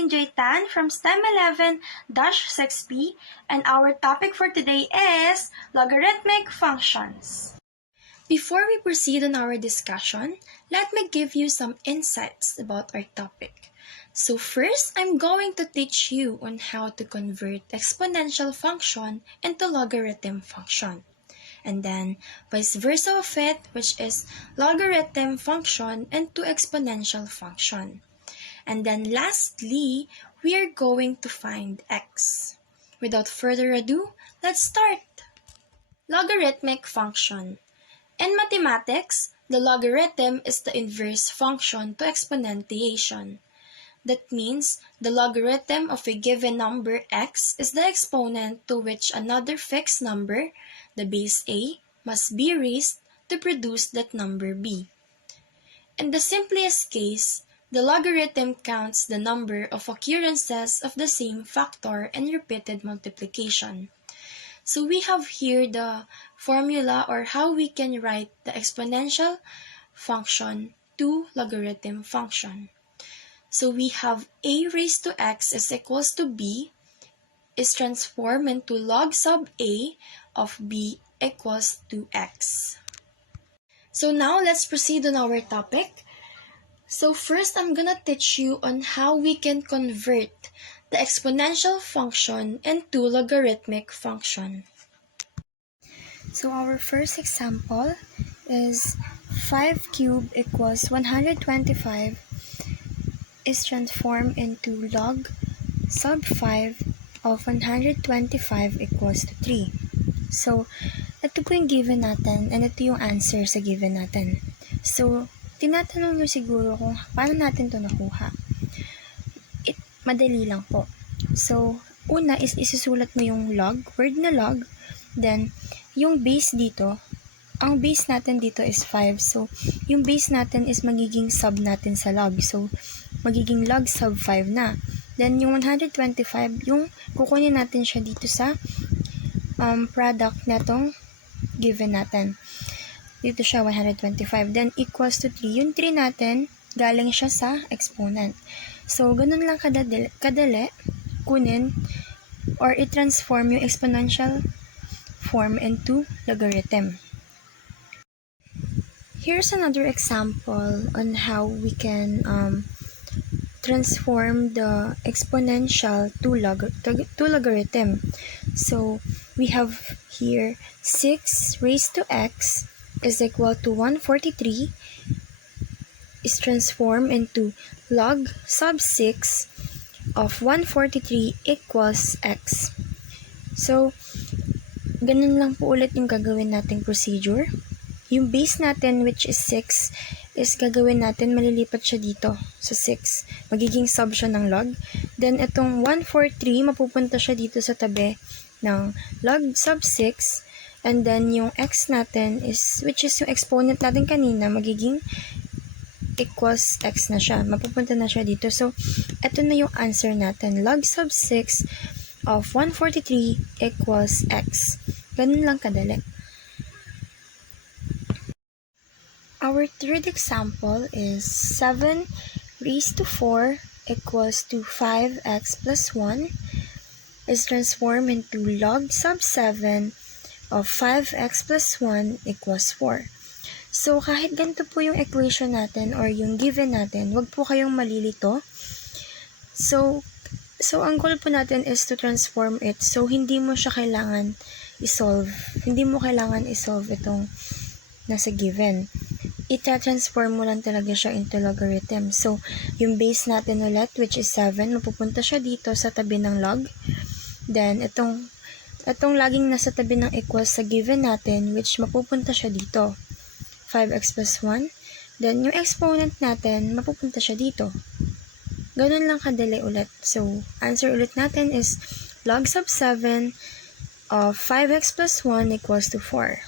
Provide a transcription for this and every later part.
Charlene J. Tan from STEM 11-6P, and our topic for today is logarithmic functions. Before we proceed on our discussion, let me give you some insights about our topic. So first, I'm going to teach you on how to convert exponential function into logarithm function. And then vice versa of it, which is logarithm function into exponential function. And then lastly, we are going to find x. Without further ado, let's start! Logarithmic function. In mathematics, the logarithm is the inverse function to exponentiation. That means the logarithm of a given number x is the exponent to which another fixed number, the base a, must be raised to produce that number b. In the simplest case, the logarithm counts the number of occurrences of the same factor in repeated multiplication. So we have here the formula or how we can write the exponential function to logarithm function. So we have a raised to x is equals to b is transformed into log sub a of b equals to x. So now let's proceed on our topic. So first I'm gonna teach you on how we can convert the exponential function into logarithmic function. So our first example is 5 cubed equals 125 is transformed into log sub 5 of 125 equals to 3. So, ito po yung given natin and ito yung answer sa given natin. So, tinatanong nyo siguro kung paano natin to nakuha. Madali lang po. So, una is isusulat mo yung log, word na log, then yung base dito, ang base natin dito is 5. So, yung base natin is magiging sub natin sa log. So, magiging log sub 5 na. Then, yung 125, yung kukunin natin siya dito sa product na tong given natin. Dito siya 125. Then, equals to 3. Yung 3 natin, galing siya sa exponent. So, ganun lang kadali kunin or i-transform yung exponential form into logarithm. Here's another example on how we can transform the exponential to logarithm. So, we have here 6 raised to x is equal to 143 is transformed into log sub 6 of 143 equals x. So, ganun lang po ulit yung gagawin nating procedure. Yung base natin, which is 6, is gagawin natin, malilipat siya dito sa 6. Magiging sub siya ng log. Then, itong 143, mapupunta siya dito sa tabi ng log sub 6. And then, yung x natin is, which is yung exponent natin kanina, magiging equals x na siya. Mapupunta na siya dito. So, ito na yung answer natin. Log sub 6 of 143 equals x. Ganun lang kadali. Our third example is 7 raised to 4 equals to 5x plus 1 is transformed into log sub 7 of 5x plus 1 equals 4. So, kahit ganito po yung equation natin or yung given natin, wag po kayong malilito. So ang goal po natin is to transform it. So, hindi mo siya kailangan i-solve. Hindi mo kailangan i-solve itong nasa given. Ita-transform mo lang talaga siya into logarithm. So, yung base natin ulit, which is 7, mapupunta siya dito sa tabi ng log. Then, itong laging nasa tabi ng equals sa given natin, which mapupunta siya dito. 5x plus 1. Then, yung exponent natin, mapupunta siya dito. Ganun lang kadali ulit. So, answer ulit natin is log sub 7 of 5x plus 1 equals to 4.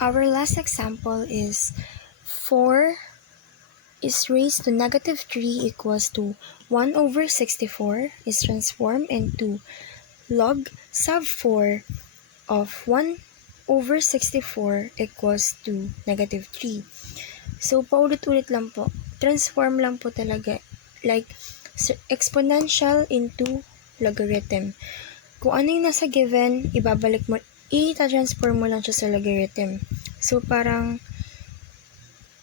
Our last example is 4 is raised to negative 3 equals to 1 over 64 is transformed into log sub 4 of 1 over 64 equals to negative 3. So, paulit-ulit lang po. Transform lang po talaga like exponential into logarithm. Kung ano yung nasa given, ibabalik mo, i-transform mo lang siya sa logarithm. So, parang,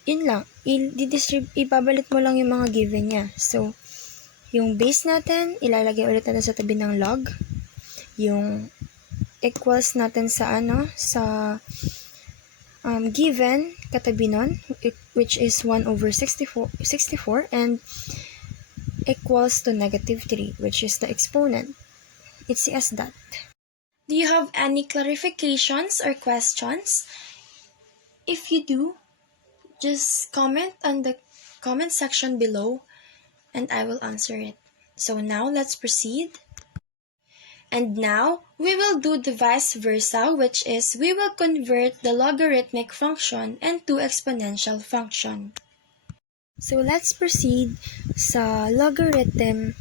yun lang, ibabalik mo lang yung mga given niya. So, yung base natin, ilalagay ulit natin sa tabi ng log. Yung equals natin sa given, katabi nun, which is 1 over 64, and equals to negative 3, which is the exponent. It's as that. Do you have any clarifications or questions? If you do, just comment on the comment section below and I will answer it. So now let's proceed. And now we will do the vice versa, which is we will convert the logarithmic function into exponential function. So let's proceed sa logarithm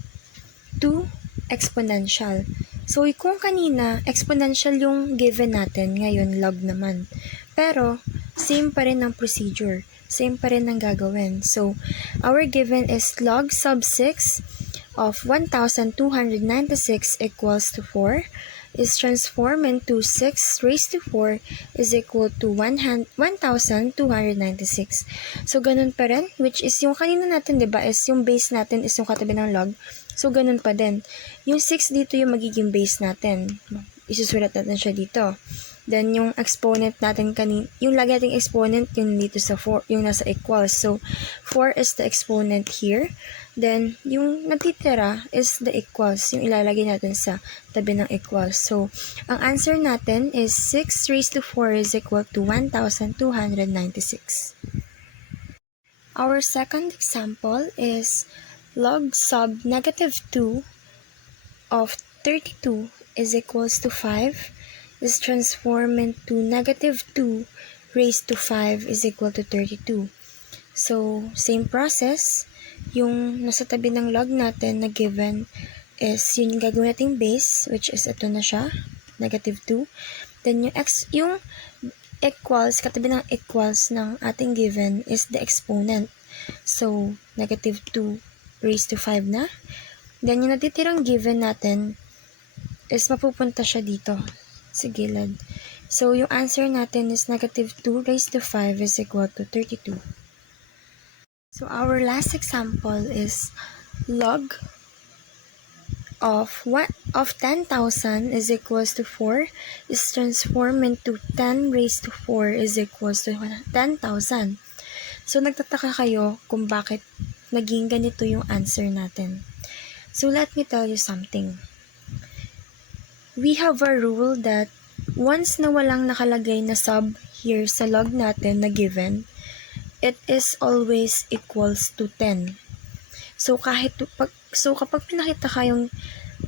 to exponential. So, kung kanina, exponential yung given natin, ngayon log naman. Pero, same pa rin ang procedure. Same pa rin ang gagawin. So, our given is log sub 6 of 1,296 equals to 4 is transformed into 6 raised to 4 is equal to 1,296. So, ganun pa rin, which is yung kanina natin, diba, is yung base natin is yung katabi ng log. So, ganun pa din. Yung 6 dito yung magiging base natin. Isusulat natin siya dito. Then, yung exponent natin yung lagi nating exponent, yung dito sa 4, yung nasa equals. So, 4 is the exponent here. Then, yung natitira is the equals, yung ilalagay natin sa tabi ng equals. So, ang answer natin is 6 raised to 4 is equal to 1,296. Our second example is log sub negative 2 of 32 is equals to 5 is transformed into negative 2 raised to 5 is equal to 32. So, same process. Yung nasa tabi ng log natin na given is yung gagawin nating base, which is ito na siya, negative 2. Then, yung equals, katabi ng equals ng ating given is the exponent. So, negative 2 raised to 5 na. Then, yung natitirang given natin is mapupunta siya dito sa gilid. So, yung answer natin is negative 2 raised to 5 is equal to 32. So, our last example is log of 10,000 is equals to 4 is transformed into 10 raised to 4 is equals to 10,000. So, nagtataka kayo kung bakit naging ganito yung answer natin. So, let me tell you something. We have a rule that once na walang nakalagay na sub here sa log natin na given, it is always equals to 10. So, kapag pinakita kayong,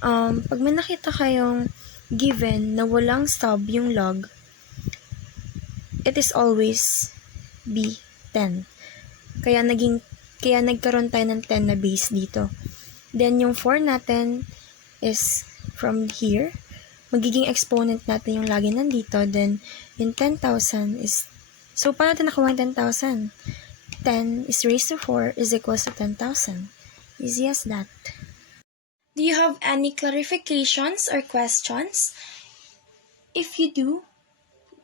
pag may nakita kayong given na walang sub yung log, it is always be 10. Kaya nagkaroon tayo ng 10 na base dito. Then, yung 4 natin is from here. Magiging exponent natin yung lagi nandito. Then, yung 10,000 is, so, paano natin nakuha yung 10,000? 10 is raised to 4 is equals to 10,000. Easy as that. Do you have any clarifications or questions? If you do,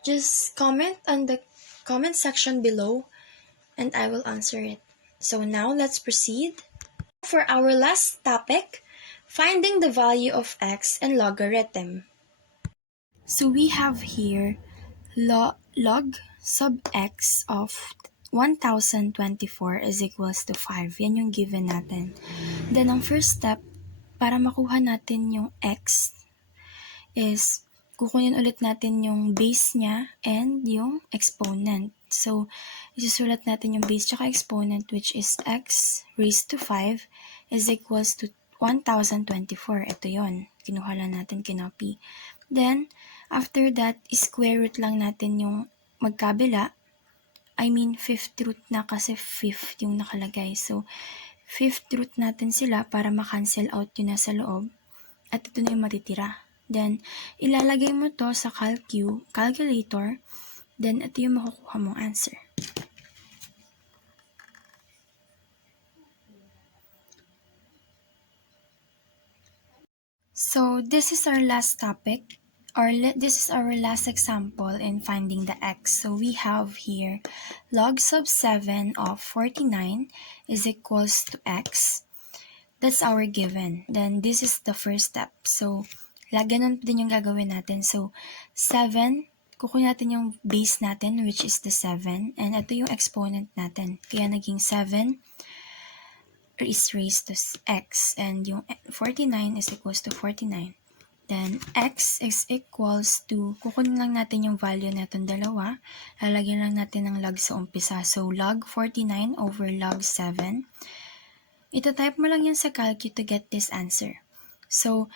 just comment on the comment section below and I will answer it. So now let's proceed. For our last topic, finding the value of x and logarithm. So we have here log sub x of 1,024 is equals to 5. Yan yung given natin. Then, ang first step, para makuha natin yung x, is kukunin ulit natin yung base niya and yung exponent. So, isusulat natin yung base tsaka exponent, which is x raised to 5 is equals to 1,024. Ito yon. Kinuha lang natin, kinopy. Then, after that, square root lang natin yung magkabila. I mean, fifth root na kasi fifth yung nakalagay. So, fifth root natin sila para ma-cancel out yung nasa loob. At ito na yung matitira. Then, ilalagay mo to sa calculator. Then, ito yung makukuha mong answer. So this is our last topic, or this is our last example in finding the x. So we have here log sub 7 of 49 is equals to x. That's our given. Then this is the first step. So ganun din yung gagawin natin. So 7, kukunin natin yung base natin, which is the 7. And ito yung exponent natin. Kaya naging 7 is raised to x. And yung 49 is equals to 49. Then x is equals to, kukunin lang natin yung value na itong dalawa. Lalagyan lang natin ng log sa umpisa. So log 49 over log 7. Ito-type mo lang yan sa calcu to get this answer. So,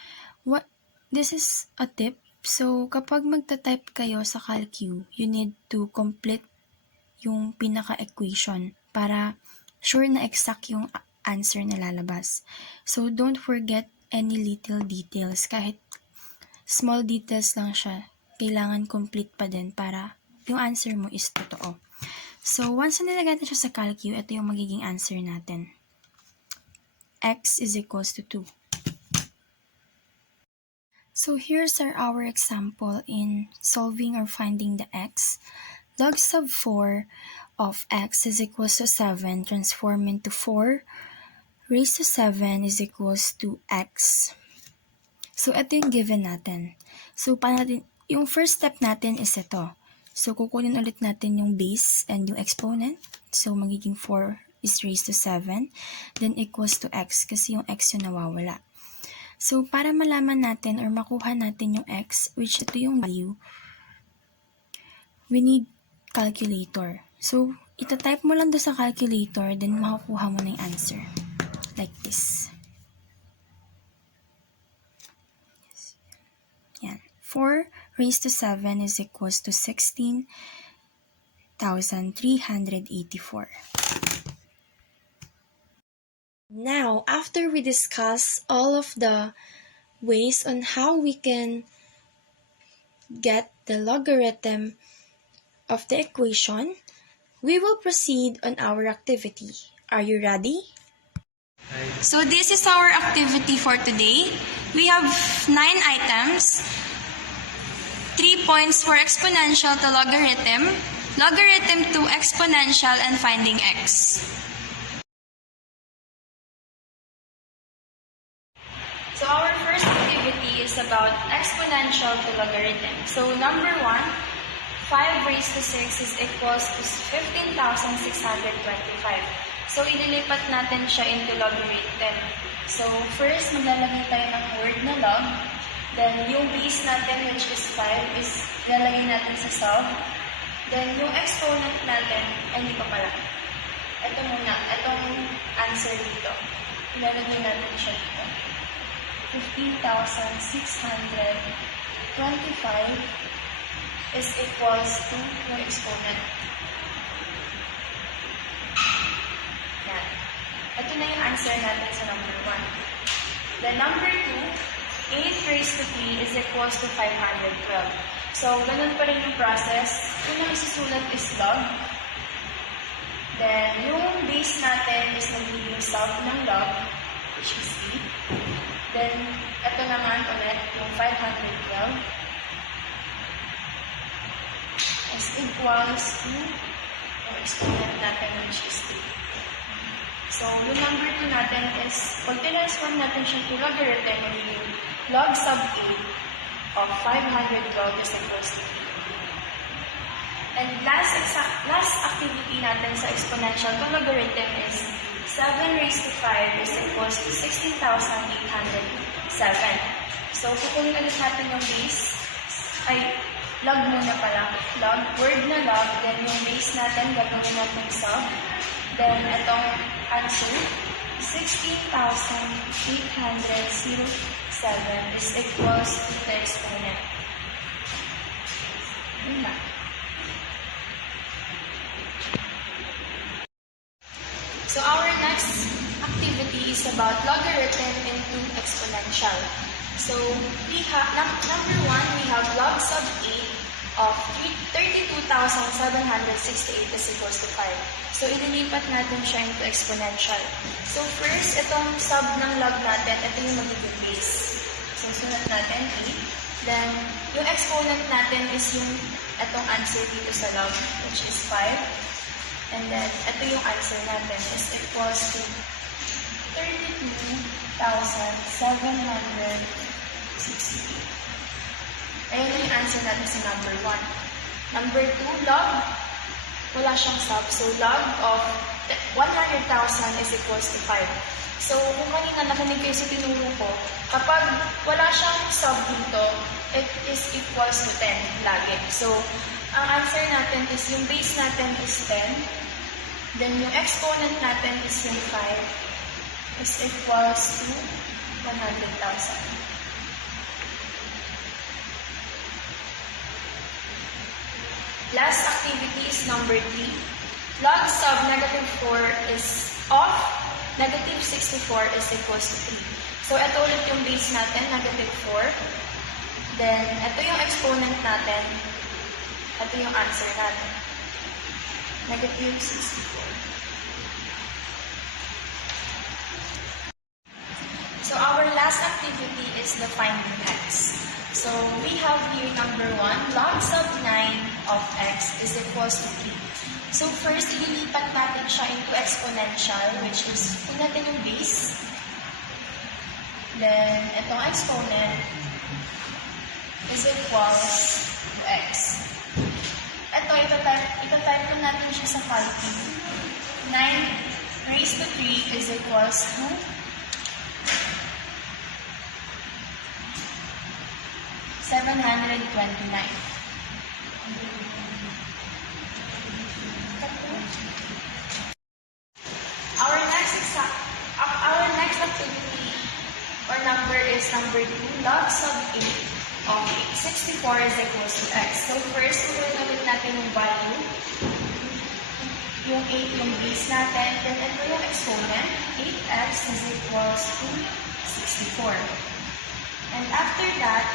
this is a tip. So, kapag magta-type kayo sa calcu, you need to complete yung pinaka-equation para sure na exact yung answer na lalabas. So, don't forget any little details. Kahit small details lang siya, kailangan complete pa din para yung answer mo is totoo. So, once na nilagay natin siya sa calcu, ito yung magiging answer natin. X is equals to 2. So here's our example in solving or finding the x. Log sub 4 of x is equals to 7 transform into 4 raised to 7 is equals to x. So ito yung given natin. So yung first step natin is ito. So kukunin ulit natin yung base and yung exponent. So magiging 4 is raised to 7, then equals to x kasi yung x yung nawawala. So, para malaman natin or makuha natin yung x, which ito yung value, we need calculator. So, itatype mo lang doon sa calculator, then makukuha mo na yung answer. Like this. Yan. 4 raised to 7 is equals to 16,384. Now, after we discuss all of the ways on how we can get the logarithm of the equation, we will proceed on our activity. Are you ready? So this is our activity for today. We have 9 items, 3 points for exponential to logarithm, logarithm to exponential, and finding x. So our first activity is about exponential to logarithm. So number 1, 5 raised to 6 is equals to 15,625. So ililipat natin siya into logarithm. So first, maglalagay tayo ng word na log. Then yung base natin, which is 5, is lalagay natin sa sub. Then yung exponent natin, ay hindi pa pala. Ito muna, itong answer dito. Ilalagay natin siya dito. 15,625 is equals to yung exponent. Yan. Ito na yung answer natin sa number 1. Then number 2, 8 raised to 3 is equals to 512. So, ganun pa rin yung process. Yung isusulat is log. Then, yung base natin is nagiging sub ng log, which is 8. Then, ito naman ulit, yung 512 is equals to yung exponent natin, which is 3. So, yung number 2 natin is, pag transform natin siya to logarithm, magiging log sub 8 of 512 is equals to 3. And last activity natin sa exponential to logarithm is 7 raised to 5 is equals to 16,807. So, kukunin ulit natin yung base. Log muna pala. Log, word na log. Then, yung base natin, gagawin natin sub. Then, itong answer, 16,807 is equals to the exponent. Yun lang. So our next activity is about logarithm into exponential. So we have number 1, we have log sub 8 of 32,768 is equals to 5. So ililipat natin siya into exponential. So first, itong sub ng log natin, ito yung magiging base. So So, sunod natin 8. Then, yung exponent natin is yung itong answer dito sa log, which is 5. And then, ito yung answer natin is equals to 32,768. Ayun yung answer natin sa number 1. Number 2, log. Wala siyang sub. So, log of 100,000 is equals to 5. So, kung kanina nakinig kayo sa tinuro ko, kapag wala siyang sub dito, it is equals to 10 lagi. So, ang answer natin is yung base natin is 10. Then, yung exponent natin is yung 5 is equals to 100,000. Last activity is number 3. Log sub negative 4 is of negative 64 is equals to 3. So, ito ulit yung base natin, negative 4. Then, ito yung exponent natin. Ito yung answer natin. Negative 64. So, our last activity is the finding x. So, we have here number 1, log sub 9 of x is equals to 3. So, first, ililipat natin siya into exponential, which is, kung natin yung base. Then, itong exponent is equals to x. Ito, ito-type ko natin siya sa calculus. 9 raised to 3 is equals to 729. Our next activity or number is number 2, log sub 8 of 64 is equals to x. So first, ulit natin yung value. Yung 8 yung base natin. Then ito yung exponent. 8x is equals to 64. And after that,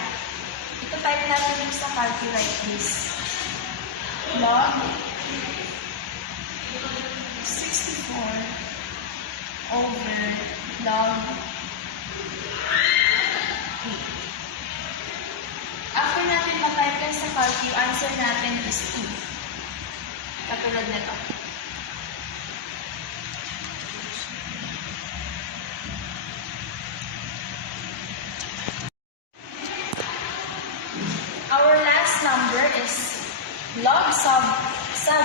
ito type natin yung sa calculus like this. Log 64 over log 8. After natin ma-type yan sa calculus, answer natin is 2. Katulad nito. Our last number is log sub 7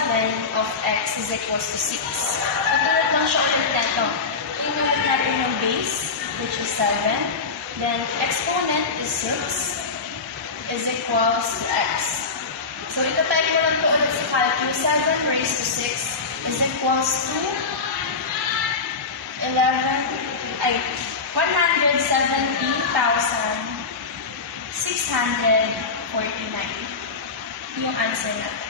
of x is equals to 6. Katulad lang siya ulit nito. Inulit natin yung base, which is 7. Then, exponent is 6 is equals to x. So, ito type ko lang ito ulit sa calculus. 7 raised to 6 is equals to 170,649. Yung answer natin.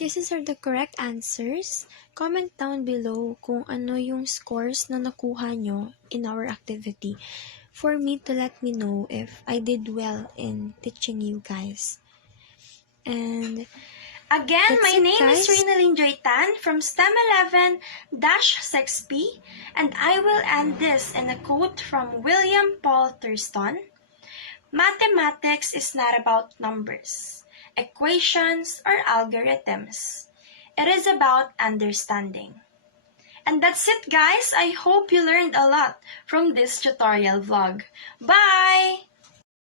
These are the correct answers. Comment down below kung ano yung scores na nakuha nyo in our activity for me to let me know if I did well in teaching you guys. And again, my name guys. is Rinalyn Joytan from STEM 11-6P, and I will end this in a quote from William Paul Thurston. Mathematics is not about numbers, equations, or algorithms. It is about understanding. And that's it, guys. I hope you learned a lot from this tutorial vlog. Bye!